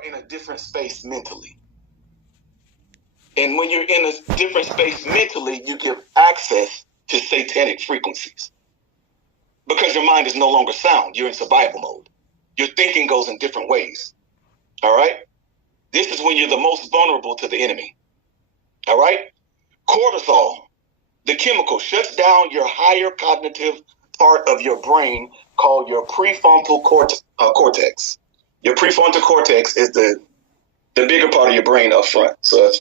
in a different space mentally. And when you're in a different space mentally, you give access to satanic frequencies. Because your mind is no longer sound. You're in survival mode. Your thinking goes in different ways. All right? This is when you're the most vulnerable to the enemy. All right? Cortisol, the chemical, shuts down your higher cognitive part of your brain called your prefrontal cortex. Your prefrontal cortex is the bigger part of your brain up front. So if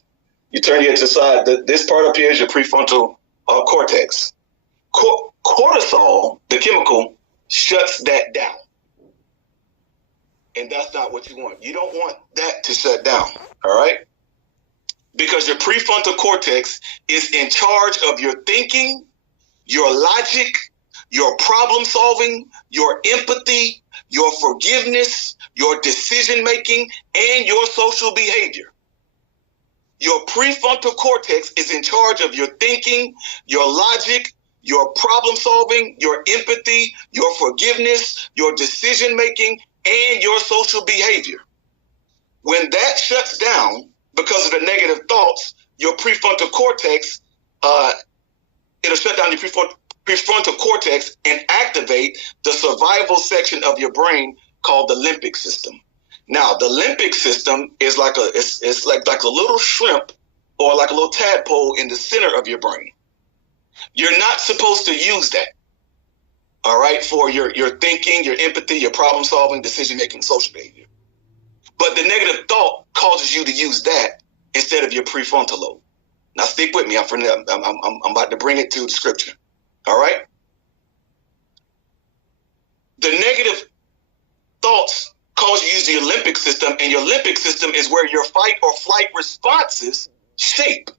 you turn your head to the side, this part up here is your prefrontal cortex. Cortisol, the chemical, shuts that down. And that's not what you want. You don't want that to shut down, all right? Because your prefrontal cortex is in charge of your thinking, your logic, your problem solving, your empathy, your forgiveness, your decision making, and your social behavior. Your prefrontal cortex is in charge of your thinking, your logic, your problem solving, your empathy, your forgiveness, your decision making, and your social behavior. When that shuts down because of the negative thoughts, your prefrontal cortex, it'll shut down your prefrontal cortex and activate the survival section of your brain called the limbic system. Now, the limbic system is like it's like a little shrimp or like a little tadpole in the center of your brain. You're not supposed to use that, all right, for your thinking, your empathy, your problem solving, decision making, social behavior. But the negative thought causes you to use that instead of your prefrontal lobe. Now, stick with me. I'm about to bring it to the scripture. All right. The negative thoughts cause you to use the limbic system, and your limbic system is where your fight or flight responses shape.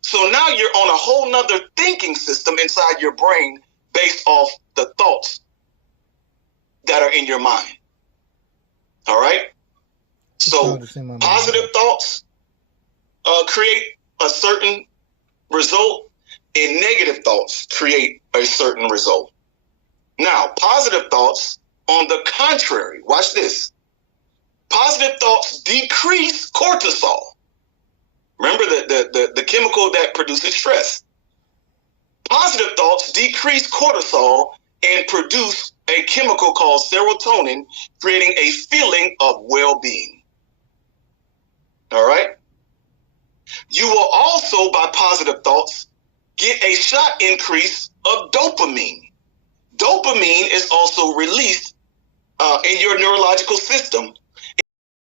So now you're on a whole nother thinking system inside your brain based off the thoughts that are in your mind. All right. So positive thoughts create a certain result, and negative thoughts create a certain result. Now, positive thoughts, on the contrary, watch this. Positive thoughts decrease cortisol. Remember the chemical that produces stress. Positive thoughts decrease cortisol and produce a chemical called serotonin, creating a feeling of well-being. All right? You will also, by positive thoughts, get a shot increase of dopamine. Dopamine is also released in your neurological system